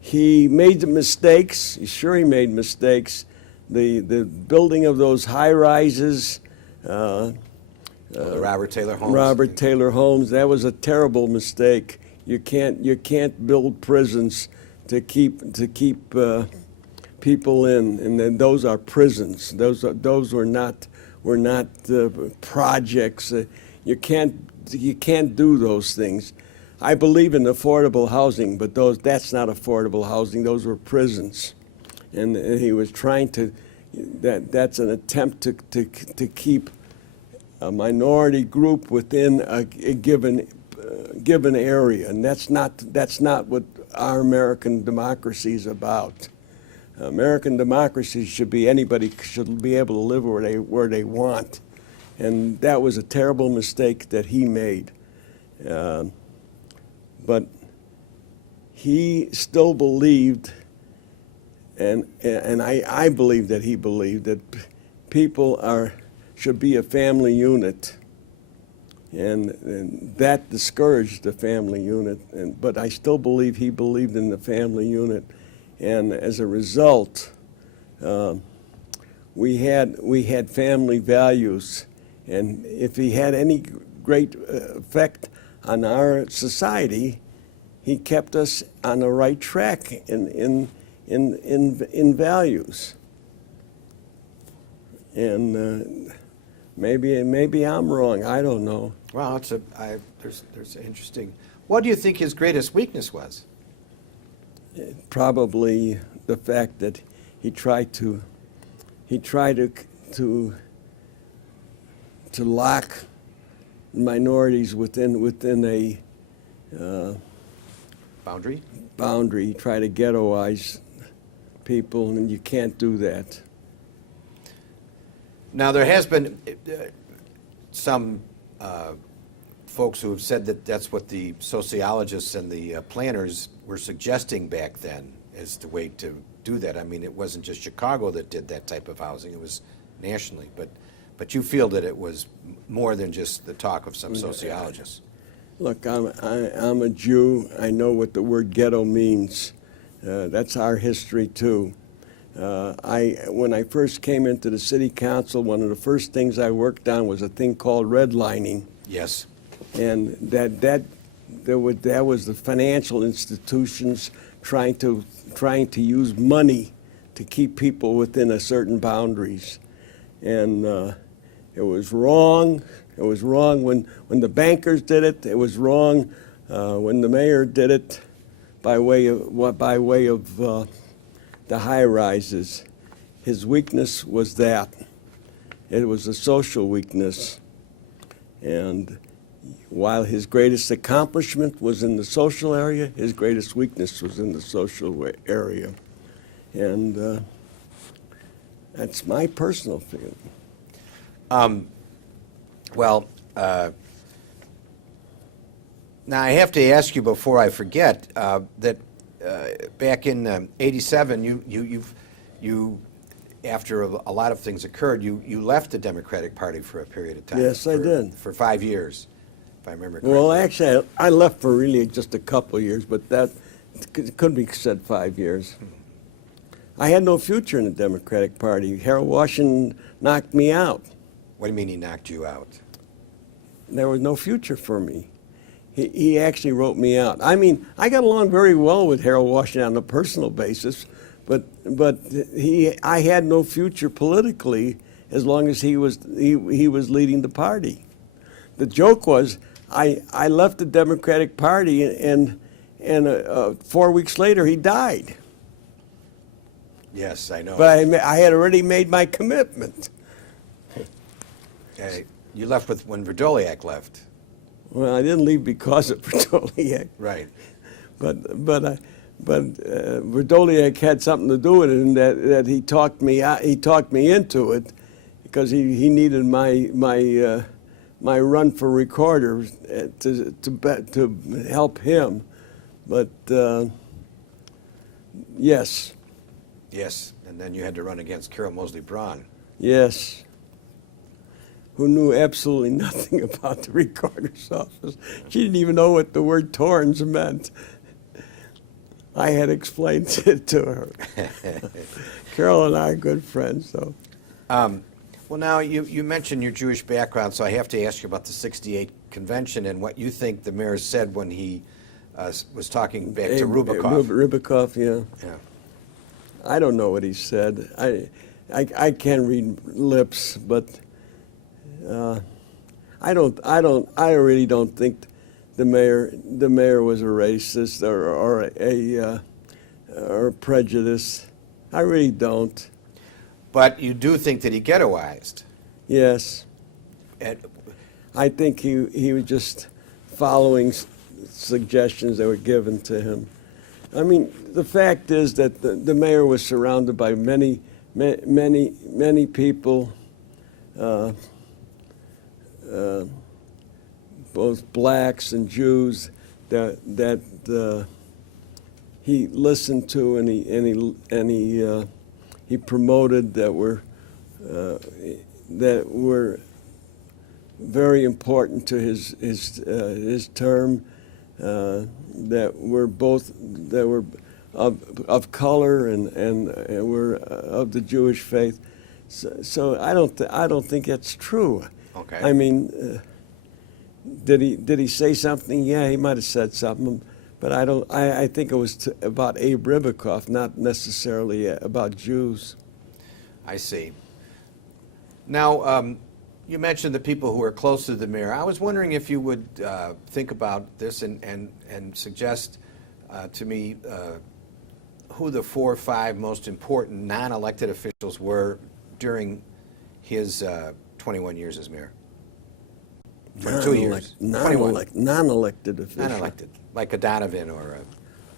He made the mistakes. Sure, he made mistakes. The building of those high rises. The Robert Taylor homes. Robert Taylor homes. That was a terrible mistake. You can't build prisons to keep people in, and then those are prisons. Those were not projects. You can't do those things. I believe in affordable housing, but that's not affordable housing. Those were prisons, and he was trying to. That's an attempt to keep a minority group within a given area, and that's not what our American democracy is about. American democracy should be anybody should be able to live where they want, and that was a terrible mistake that he made. But he still believed, and I believe that he believed that people should be a family unit, and that discouraged the family unit. But I still believe he believed in the family unit, and as a result, we had family values, and if he had any great effect on our society, he kept us on the right track in values. And maybe I'm wrong. I don't know. Well, there's interesting. What do you think his greatest weakness was? Probably the fact that he tried to lock minorities within a boundary, try to ghettoize people, and you can't do that. Now, there has been some folks who have said that that's what the sociologists and the planners were suggesting back then as the way to do that. I mean, it wasn't just Chicago that did that type of housing, it was nationally, but you feel that it was more than just the talk of some sociologists. Look, I'm a Jew. I know what the word ghetto means. That's our history too. When I first came into the city council, one of the first things I worked on was a thing called redlining. Yes. And that was the financial institutions trying to use money to keep people within a certain boundaries. And it was wrong. It was wrong when the bankers did it. It was wrong when the mayor did it by way of the high rises. His weakness was that. It was a social weakness. And while his greatest accomplishment was in the social area, his greatest weakness was in the social area. And that's my personal feeling. Now I have to ask you before I forget that back in '87, you after a lot of things occurred, you left the Democratic Party for a period of time. Yes, I did. For 5 years, if I remember correctly. Well, actually, I left for really just a couple of years, but that could be said 5 years. I had no future in the Democratic Party. Harold Washington knocked me out. What do you mean he knocked you out? There was no future for me. He actually wrote me out. I mean, I got along very well with Harold Washington on a personal basis, but I had no future politically as long as he was leading the party. The joke was I left the Democratic Party and 4 weeks later he died. Yes, I know. But I had already made my commitment. You left when Verdoliak left. Well, I didn't leave because of Verdoliak. Right. But Verdoliak had something to do with it, and that he talked me into it because he needed my run for recorder to help him. But yes. Yes, and then you had to run against Carol Moseley Braun. Yes. Who knew absolutely nothing about the recorder's office. She didn't even know what the word Torrens meant. I had explained it to her. Carol and I are good friends, so. Well, now, you mentioned your Jewish background, so I have to ask you about the '68 convention and what you think the mayor said when he was talking back to Rubikoff. Rubikoff, yeah. Yeah. I don't know what he said. I can't read lips, but I really don't think the mayor was a racist or prejudiced. I really don't. But you do think that he ghettoized. Yes. And I think he was just following suggestions that were given to him. I mean, the fact is that the mayor was surrounded by many people, both blacks and Jews, that he listened to and he promoted that were very important to his term. That were of color and were of the Jewish faith. So I don't think that's true. Okay. I mean, did he say something? Yeah, he might have said something, but I think it was about Abe Ribikoff, not necessarily about Jews. I see. Now, you mentioned the people who are close to the mayor. I was wondering if you would think about this and suggest to me who the 4 or 5 most important non-elected officials were during his 21 years as mayor. 2 years. Non-elected officials. Non-elected, like a Donovan or a...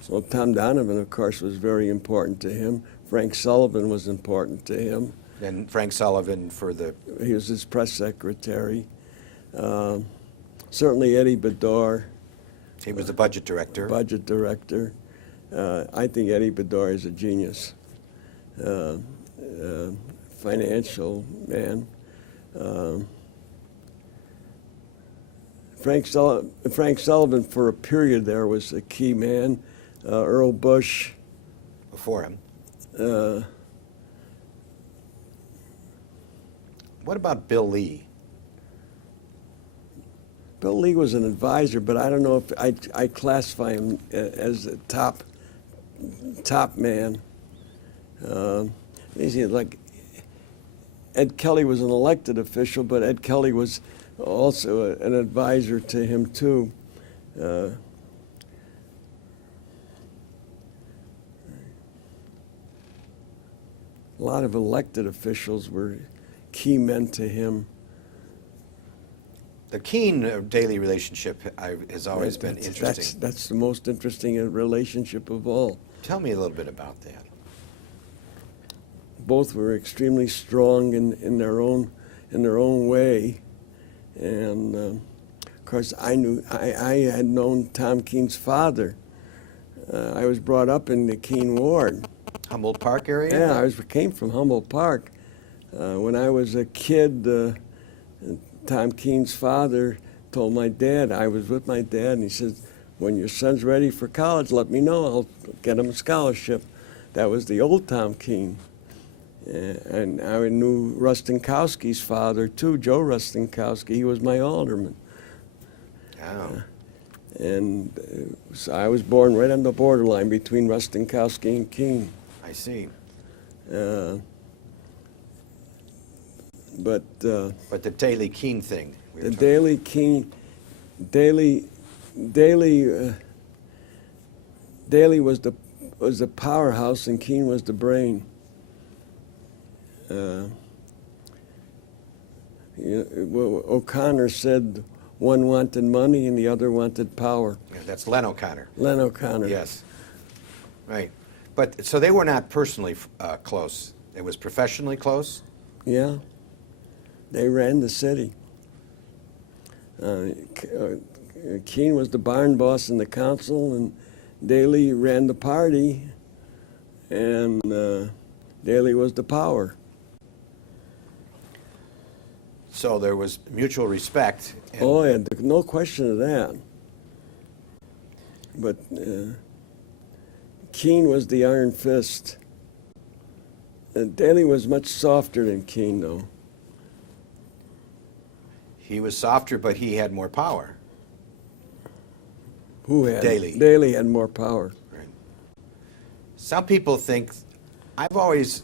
So Tom Donovan, of course, was very important to him. Frank Sullivan was important to him. And Frank Sullivan for the... He was his press secretary. Certainly Eddie Bedore. He was the budget director. I think Eddie Bedore is a genius. Financial man. Frank Sullivan, for a period there, was a key man. Earl Bush. Before him. What about Bill Lee? Bill Lee was an advisor, but I don't know if I classify him as a top man. Like Ed Kelly was an elected official, but Ed Kelly was also an advisor to him too. A lot of elected officials were key men to him. The Keene-Daley relationship has always been interesting. That's the most interesting relationship of all. Tell me a little bit about that. Both were extremely strong in their own way, and of course I had known Tom Keene's father. I was brought up in the Keene ward. Humboldt Park area? Yeah, I came from Humboldt Park. When I was a kid, Tom Keene's father told my dad, I was with my dad, and he said, when your son's ready for college, let me know. I'll get him a scholarship. That was the old Tom Keene. And I knew Rustinkowski's father, too, Joe Rustinkowski. He was my alderman. Oh. And so I was born right on the borderline between Rustinkowski and Keene. I see. But the Daley-Keene thing. The Daley-Keene, Daley was the powerhouse and Keene was the brain. O'Connor said one wanted money and the other wanted power. Yeah, that's Len OConnor. Len OConnor. Yes. Right. But so they were not personally close. It was professionally close? Yeah. They ran the city. Keene was the barn boss in the council, and Daley ran the party, and Daley was the power. So there was mutual respect. Oh, yeah, no question of that. But Keene was the iron fist. Daley was much softer than Keene, though. He was softer, but he had more power. Who had? Daley. Daley had more power. Right. Some people think, I've always,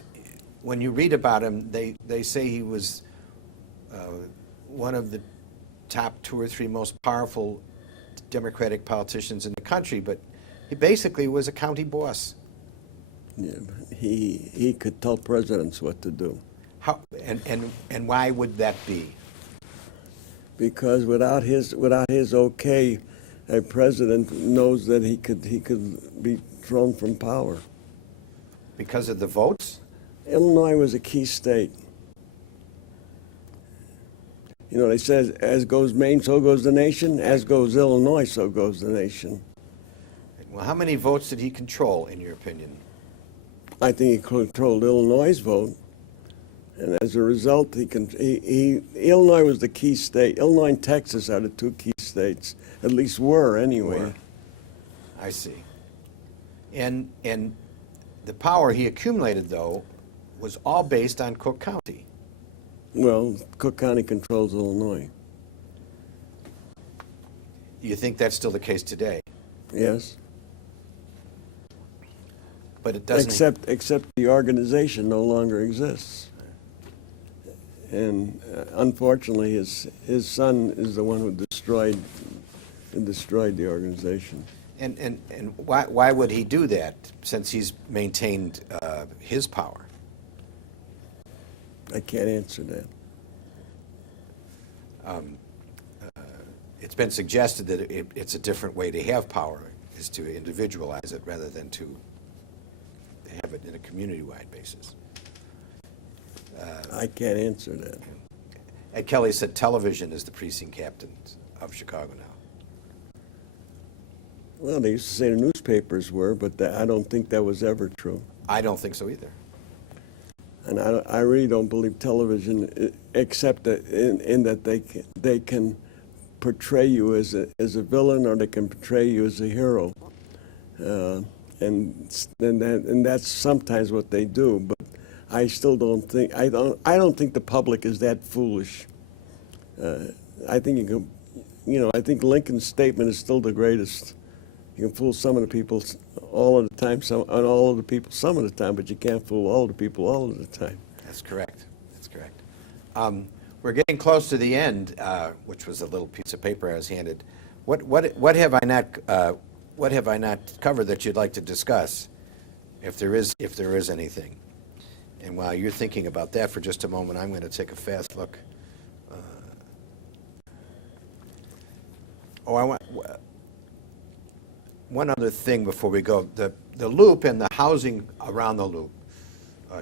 when you read about him, they say he was one of the top 2 or 3 most powerful Democratic politicians in the country, but he basically was a county boss. Yeah, but he could tell presidents what to do. How, and why would that be? Because without his okay, a president knows that he could be thrown from power. Because of the votes? Illinois was a key state. You know, they said, as goes Maine, so goes the nation. As goes Illinois, so goes the nation. Well, how many votes did he control, in your opinion? I think he controlled Illinois' vote, and as a result, Illinois was the key state. Illinois and Texas are the 2 key states, at least were anyway. Were. I see. And the power he accumulated, though, was all based on Cook County. Well, Cook County controls Illinois. You think that's still the case today? Yes. But it doesn't. Except the organization no longer exists, and unfortunately, his son is the one who destroyed the organization. And why would he do that, since he's maintained his power? I can't answer that. It's been suggested that it's a different way to have power, is to individualize it rather than to have it in a community-wide basis. I can't answer that. Ed Kelly said television is the precinct captain of Chicago now. Well, they used to say the newspapers were, but I don't think that was ever true. I don't think so either. And I really don't believe television, except that in that they can portray you as a villain, or they can portray you as a hero, and that's sometimes what they do. But I still don't think I don't think the public is that foolish. I think I think Lincoln's statement is still the greatest. You can fool some of the people all of the time, some of the people some of the time, but you can't fool all the people all of the time. That's correct. That's correct. We're getting close to the end, which was a little piece of paper I was handed. What have I not covered that you'd like to discuss, if there is anything? And while you're thinking about that for just a moment, I'm going to take a fast look. I want one other thing before we go. The loop and the housing around the loop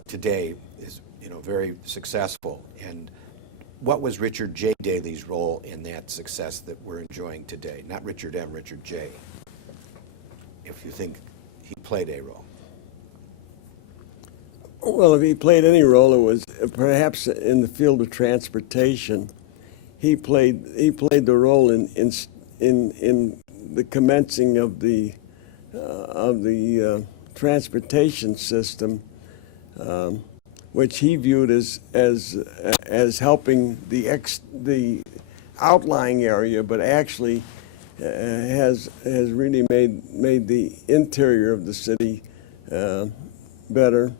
today is very successful. And what was Richard J. Daley's role in that success that we're enjoying today? Not Richard M., Richard J., if you think he played a role. Well, if he played any role, it was perhaps in the field of transportation. He played the role in the commencing of the transportation system, which he viewed as helping the outlying area, but actually has really made the interior of the city better.